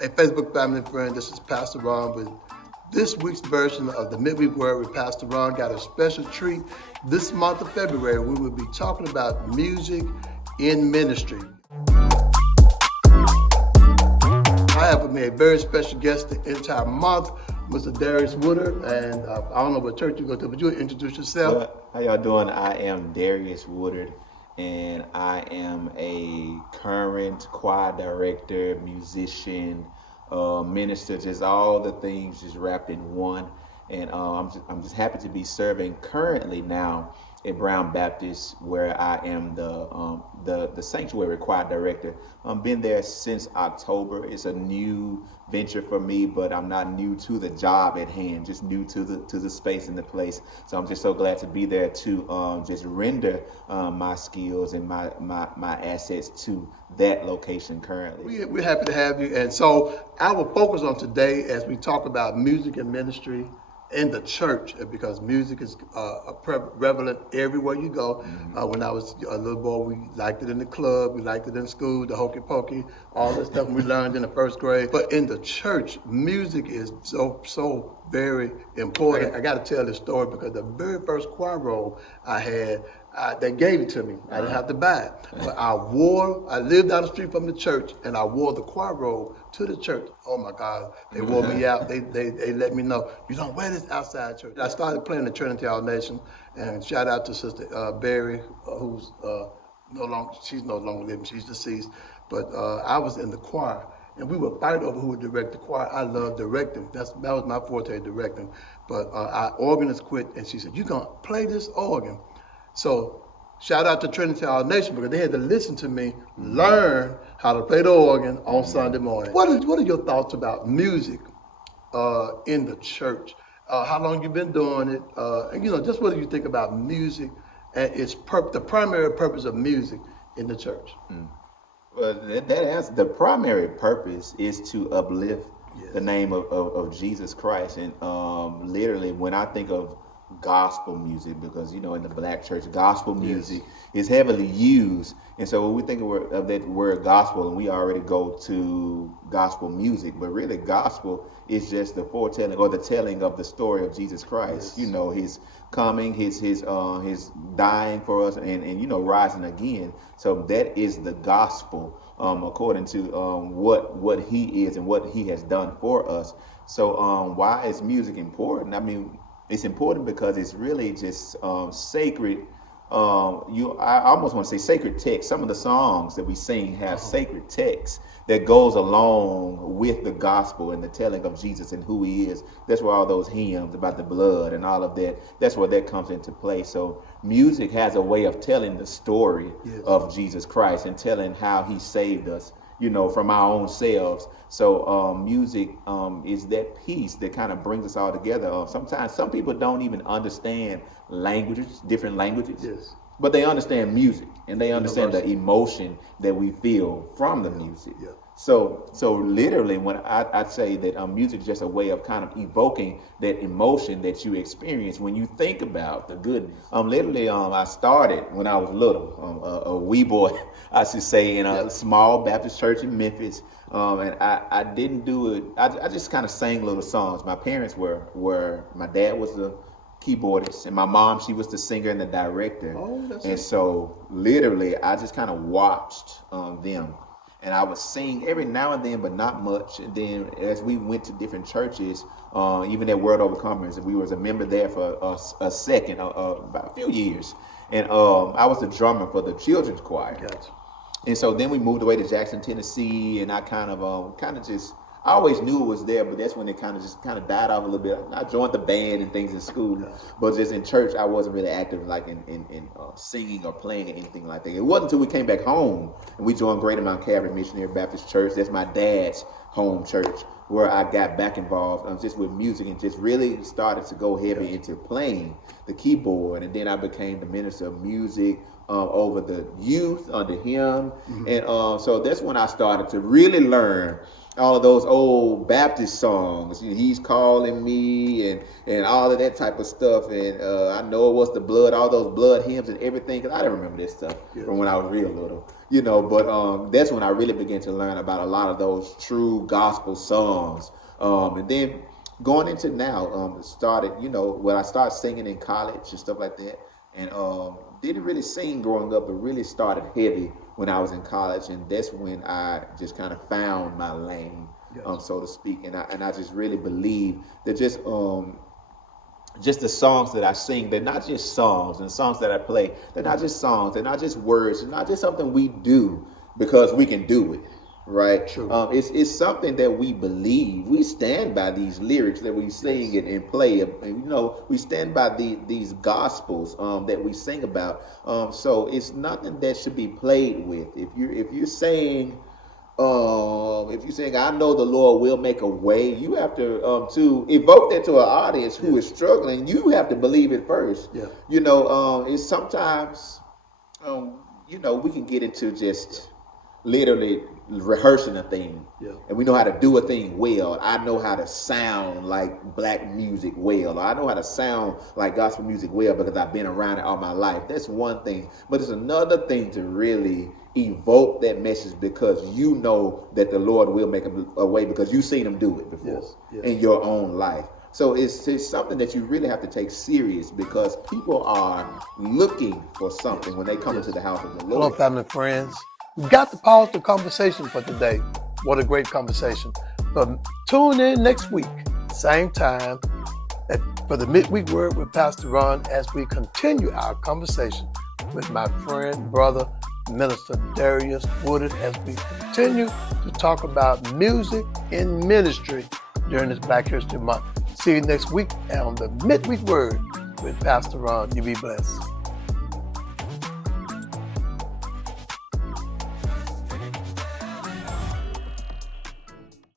Hey, Facebook family and friend, this is Pastor Ron with this week's version of the Midweek Word with Pastor Ron. Got a special treat. This month of February, we will be talking about music in ministry. I have with me a very special guest the entire month, Mr. Darius Woodard, and I don't know what church you go to, but you introduce yourself. Well, how y'all doing? I am Darius Woodard, and I am a current choir director, musician, minister, just all the things just wrapped in one. And I'm just happy to be serving currently now at Brown Baptist, where I am the sanctuary choir director. I've been there since October. It's a new venture for me, but I'm not new to the job at hand, just new to the space and the place. So I'm just so glad to be there to just render my skills and my assets to that location currently. We're happy to have you. And so our focus on today as we talk about music and ministry in the church, because music is prevalent everywhere you go. When I was a little boy, we liked it in the club, we liked it in school, the hokey pokey, all the stuff we learned in the first grade. But in the church, music is so very important. I got to tell this story because the very first choir roll I had, they gave it to me. I didn't have to buy it. But I lived down the street from the church, and I wore the choir robe to the church. Oh my God, they wore me out. They let me know, you don't wear this outside church. I started playing the Trinity All Nation, and shout out to Sister Barry, who's she's no longer living, she's deceased. But I was in the choir, and we would fight over who would direct the choir. I love directing. That was my forte, directing. But our organist quit, and she said, "You gonna play this organ?" So shout out to Trinity All Nation, because they had to listen to me learn how to play the organ on Sunday morning. What are your thoughts about music in the church? How long you been doing it? And just what do you think about music and its the primary purpose of music in the church? Well, that answer, the primary purpose is to uplift the name of Jesus Christ. And literally, when I think of gospel music, because in the black church, gospel music is heavily used, and so when we think of that word gospel, and we already go to gospel music, but really gospel is just the foretelling or the telling of the story of Jesus Christ. His coming, his dying for us, and rising again. So that is the gospel, according to what he is and what he has done for us. So why is music important? I mean, it's important because it's really just sacred. I almost want to say sacred text. Some of the songs that we sing have sacred text that goes along with the gospel and the telling of Jesus and who he is. That's where all those hymns about the blood and all of that, that's where that comes into play. So music has a way of telling the story of Jesus Christ and telling how he saved us, from our own selves. So music is that piece that kind of brings us all together. Sometimes some people don't even understand different languages, but they understand music and they understand the emotion that we feel from the music. So literally, when I say that music is just a way of kind of evoking that emotion that you experience when you think about the goodness. Literally, I started when I was little, a wee boy, I should say, in a small Baptist church in Memphis. And I didn't do it. I just kind of sang little songs. My parents were my dad was the keyboardist, and my mom, she was the singer and the director. And so literally, I just kind of watched them. And I would sing every now and then, but not much. And then as we went to different churches, even at World Overcomers, and we was a member there for a second, about a few years. And I was the drummer for the children's choir. Gotcha. And so then we moved away to Jackson, Tennessee, and I I always knew it was there, but that's when it kind of died off a little bit. I joined the band and things in school, but just in church, I wasn't really active like in singing or playing or anything like that. It wasn't until we came back home and we joined Greater Mount Calvary Missionary Baptist Church. That's my dad's home church, where I got back involved just with music and just really started to go heavy into playing the keyboard. And then I became the minister of music, over the youth under him. And so that's when I started to really learn all of those old Baptist songs. He's calling me and all of that type of stuff. And I know it was the blood, all those blood hymns and everything, because I didn't remember this stuff from when I was real little, but that's when I really began to learn about a lot of those true gospel songs. And then going into now, started, when I started singing in college and stuff like that. And didn't really sing growing up, but really started heavy when I was in college, and that's when I just kind of found my lane, so to speak. And I just really believe that just the songs that I sing, they're not just songs, and songs that I play, they're not just songs, they're not just words, they're not just something we do because we can do it. Right. True. It's something that we believe. We stand by these lyrics that we sing and play. We stand by these gospels that we sing about. So it's nothing that should be played with. If you're saying, I know the Lord will make a way, you have to evoke that to an audience who is struggling. You have to believe it first. Yeah. It's sometimes, we can get into just literally rehearsing a thing, and we know how to do a thing well. I know how to sound like black music well, or I know how to sound like gospel music well because I've been around it all my life. That's one thing, but it's another thing to really evoke that message because you know that the Lord will make a way because you've seen him do it before in your own life. So it's something that you really have to take serious because people are looking for something when they come into the house of the Lord. Hello, family and friends. We've got to pause the conversation for today. What a great conversation. But tune in next week, same time, for the Midweek Word with Pastor Ron as we continue our conversation with my friend, brother, Minister Darius Woodard, as we continue to talk about music in ministry during this Black History Month. See you next week on the Midweek Word with Pastor Ron. You be blessed.